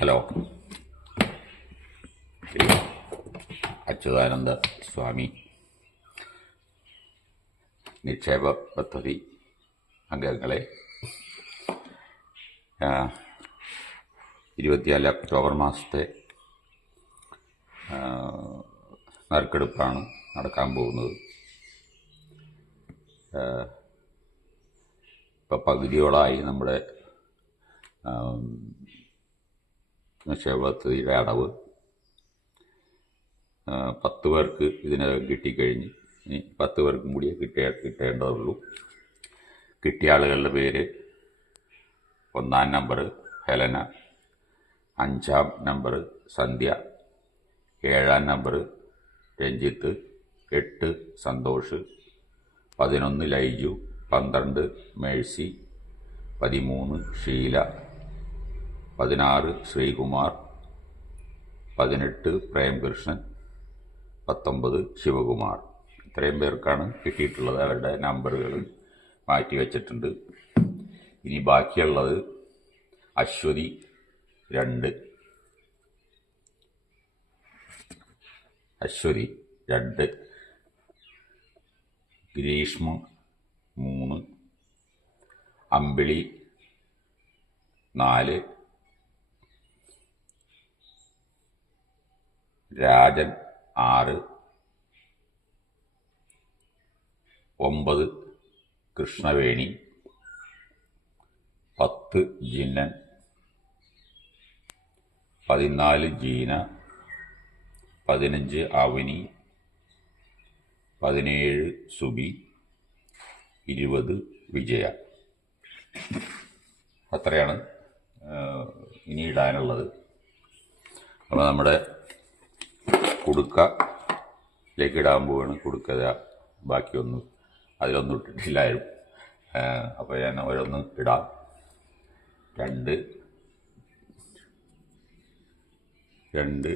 Hello. Shri Achuthananda സ്വാമി. നിക്ഷേപ പദ്ധതി അംഗങ്ങളെ. ഇരുപത്തിനാല് ഒക്ടോബർ മാസത്തെ നറുക്കെടുപ്പാണ് നടക്കാൻ പോകുന്നത്. ഇപ്പം പകുതിയോളായി നമ്മുടെ ആം, നിക്ഷേപ പദ്ധതിയുടെ അടവ് പത്ത് പേർക്ക് ഇതിനകം കിട്ടിക്കഴിഞ്ഞ് ഇനി പത്ത് പേർക്കും കൂടിയേ കിട്ടിയ കിട്ടേണ്ടതുള്ളൂ. കിട്ടിയ ആളുകളുടെ പേര് ഒന്നാം നമ്പർ ഹെലന. അഞ്ചാം നമ്പർ സന്ധ്യ. ഏഴാം നമ്പർ രഞ്ജിത്ത്. എട്ട് സന്തോഷ്. പതിനൊന്ന് ലൈജു. പന്ത്രണ്ട് മേഴ്സി. പതിമൂന്ന് ഷീല. പതിനാറ് ശ്രീകുമാർ പതിനെട്ട് പ്രേംകൃഷ്ണൻ പത്തൊമ്പത് ശിവകുമാർ. ഇത്രയും പേർക്കാണ് കിട്ടിയിട്ടുള്ളത് അവരുടെ നമ്പറുകൾ മാറ്റി വച്ചിട്ടുണ്ട്. ഇനി ബാക്കിയുള്ളത് അശ്വതി രണ്ട്. അശ്വതി രണ്ട്. ഗ്രീഷ്മ മൂന്ന്. അമ്പിളി നാല്. രാജൻ ആറ്. ഒമ്പത് കൃഷ്ണവേണി. പത്ത് ജിന്നൻ. പതിനാല് ജീന. പതിനഞ്ച് അവനി. പതിനേഴ് സുബി. ഇരുപത് വിജയ. അത്രയാണ് ഇനി ഇടാനുള്ളത്. അപ്പോൾ നമ്മുടെ കുടുക്കയിലേക്ക് ഇടാൻ പോവാണ്. കുടുക്ക ബാക്കിയൊന്നും അതിലൊന്നും ഇട്ടിട്ടില്ലായിരുന്നു അപ്പോൾ ഞാൻ ഓരോന്ന് ഇടാം. രണ്ട്. രണ്ട്.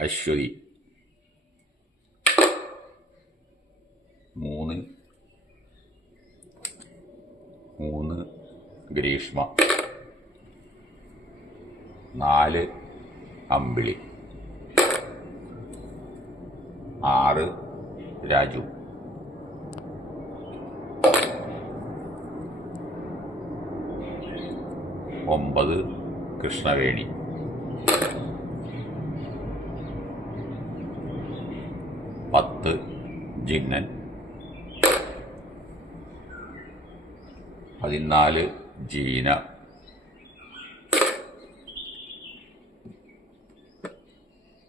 അശ്വതി. മൂന്ന്. മൂന്ന്. ഗ്രീഷ്മ. നാല്. അമ്പിളി. ആറ് രാജു. ഒമ്പത് കൃഷ്ണവേണി. പത്ത് ജിന്നൻ. പതിനാല് ജീന.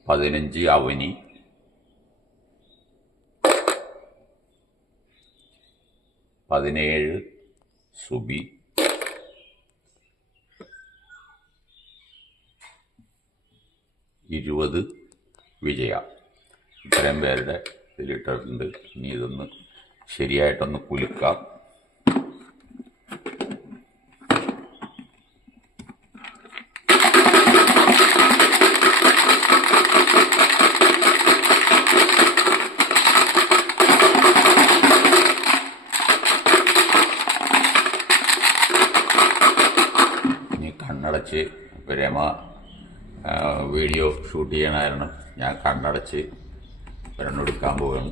പതിനഞ്ച് അവനി. പതിനേഴ് സുബി. ഇരുപത് വിജയ. ഇത്രയും പേരുടെ ഇതിലിട്ടിട്ടുണ്ട്. ഇനി ഇതൊന്ന് ശരിയായിട്ടൊന്ന് കുലുക്കാം ഇനി കണ്ണടച്ച് പ്രേമ രമ വീഡിയോ ഷൂട്ട് ചെയ്യണ കാരണം ഞാൻ കണ്ണടച്ച് ഒരെണ്ണം എടുക്കാൻ പോവുകയാണ്.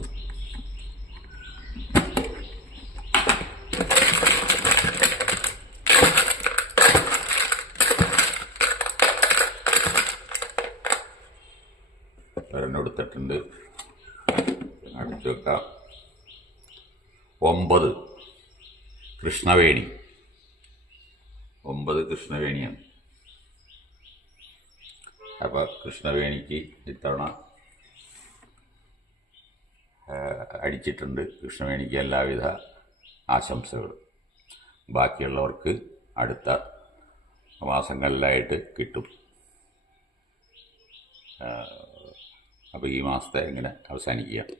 ഒരെണ്ണം എടുത്തിട്ടുണ്ട്. അടിച്ചു വെക്കാം. ഒമ്പത് കൃഷ്ണവേണി. ഒമ്പത് കൃഷ്ണവേണിയാണ്. അപ്പോൾ കൃഷ്ണവേണിക്ക് ഇത്തവണ അടിച്ചിട്ടുണ്ട് കൃഷ്ണവേണിക്ക് എല്ലാവിധ ആശംസകളും. ബാക്കിയുള്ളവർക്ക് അടുത്ത മാസങ്ങളിലായിട്ട് കിട്ടും. അപ്പോൾ ഈ മാസത്തെ ഇങ്ങനെ അവസാനിക്കുകയാണ്